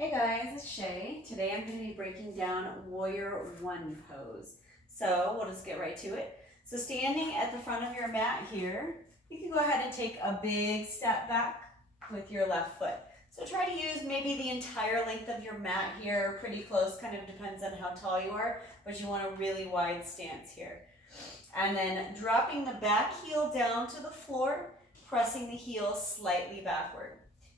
Hey guys, it's Shay. Today I'm going to be breaking down Warrior One pose. So we'll just get right to it. So standing at the front of your mat here, you can go ahead and take a big step back with your left foot. So try to use maybe the entire length of your mat here, pretty close, kind of depends on how tall you are, but you want a really wide stance here. And then dropping the back heel down to the floor, pressing the heel slightly backward.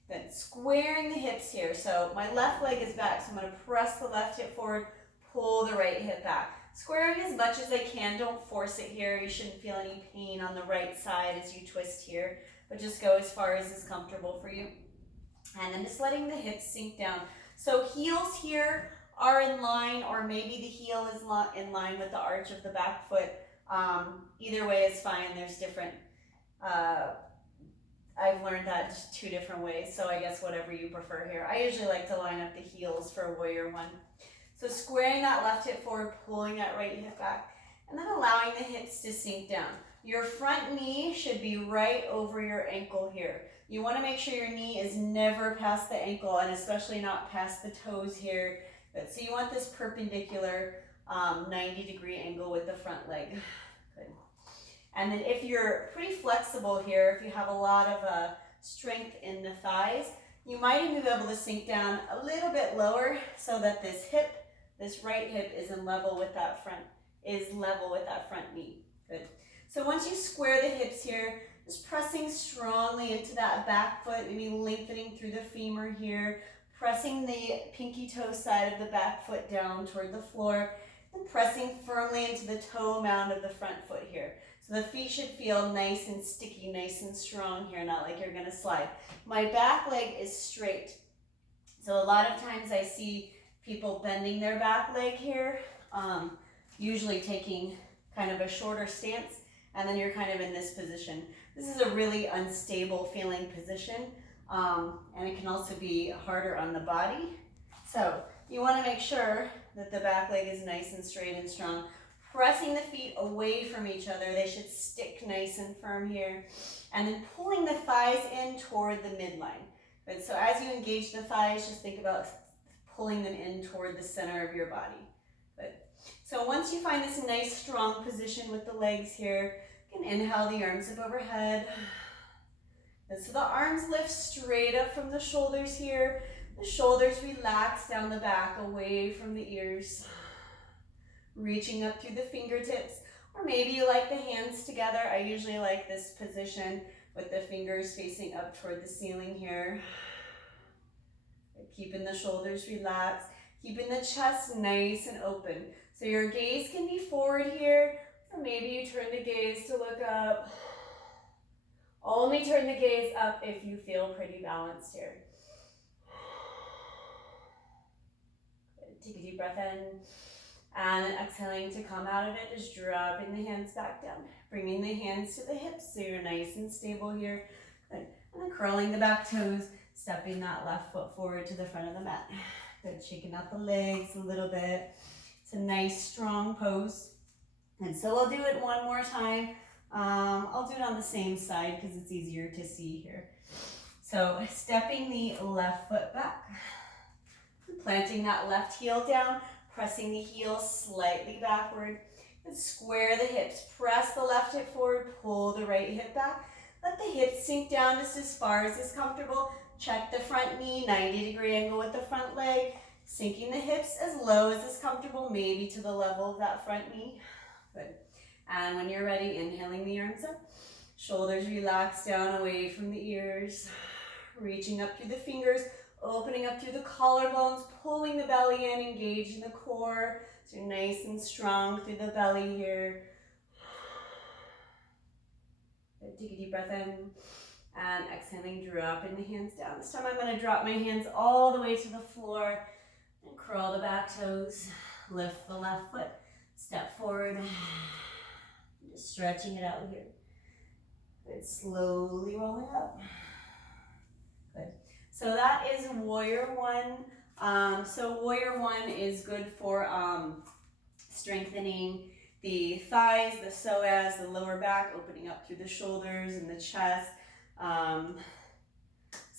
Then squaring the hips here. So my left leg is back, so I'm going to press the left hip forward, pull the right hip back. Squaring as much as I can. Don't force it here. You shouldn't feel any pain on the right side as you twist here, but just go as far as is comfortable for you. And then just letting the hips sink down. So heels here are in line, or maybe the heel is in line with the arch of the back foot. Either way is fine. There's different I've learned that just two different ways, so I guess whatever you prefer here. I usually like to line up the heels for Warrior One. So squaring that left hip forward, pulling that right hip back, and then allowing the hips to sink down. Your front knee should be right over your ankle here. You want to make sure your knee is never past the ankle, and especially not past the toes here. So you want this perpendicular 90-degree angle with the front leg. Good. And then if you're pretty flexible here, if you have a lot of strength in the thighs, you might even be able to sink down a little bit lower so that this right hip is level with that front knee. Good. So once you square the hips here, just pressing strongly into that back foot, maybe lengthening through the femur here, pressing the pinky toe side of the back foot down toward the floor, and pressing firmly into the toe mound of the front foot here. So the feet should feel nice and sticky, nice and strong here, not like you're gonna slide. My back leg is straight. So a lot of times I see people bending their back leg here, usually taking kind of a shorter stance, and then you're kind of in this position. This is a really unstable feeling position, and it can also be harder on the body. So you wanna make sure that the back leg is nice and straight and strong. Pressing the feet away from each other. They should stick nice and firm here. And then pulling the thighs in toward the midline. Good. So as you engage the thighs, just think about pulling them in toward the center of your body. Good. So once you find this nice strong position with the legs here, you can inhale the arms up overhead. And so the arms lift straight up from the shoulders here. The shoulders relax down the back, away from the ears. Reaching up through the fingertips, or maybe you like the hands together. I usually like this position with the fingers facing up toward the ceiling here. Keeping the shoulders relaxed, keeping the chest nice and open. So your gaze can be forward here, or maybe you turn the gaze to look up. Only turn the gaze up if you feel pretty balanced here. Good. Take a deep breath in. And then exhaling to come out of it, just dropping the hands back down. Bringing the hands to the hips so you're nice and stable here. Good. And then curling the back toes, stepping that left foot forward to the front of the mat. Good. Shaking out the legs a little bit. It's a nice, strong pose. And so I'll do it one more time. I'll do it on the same side because it's easier to see here. So stepping the left foot back. Planting that left heel down. Pressing the heel slightly backward, and square the hips. Press the left hip forward, pull the right hip back. Let the hips sink down just as far as is comfortable. Check the front knee, 90-degree angle with the front leg. Sinking the hips as low as is comfortable, maybe to the level of that front knee. Good. And when you're ready, inhaling the arms up. Shoulders relax down away from the ears. Reaching up through the fingers. Opening up through the collarbones, pulling the belly in, engaging the core. So you're nice and strong through the belly here. Take a deep breath in. And exhaling, dropping the hands down. This time I'm going to drop my hands all the way to the floor and curl the back toes. Lift the left foot. Step forward. Just stretching it out here. Good. Slowly rolling up. Good. So that is Warrior One. So Warrior One is good for strengthening the thighs, the psoas, the lower back, opening up through the shoulders and the chest.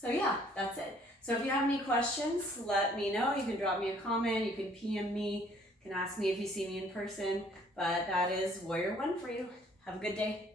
So yeah, that's it. So if you have any questions, let me know. You can drop me a comment, you can PM me, you can ask me if you see me in person, but that is Warrior One for you. Have a good day.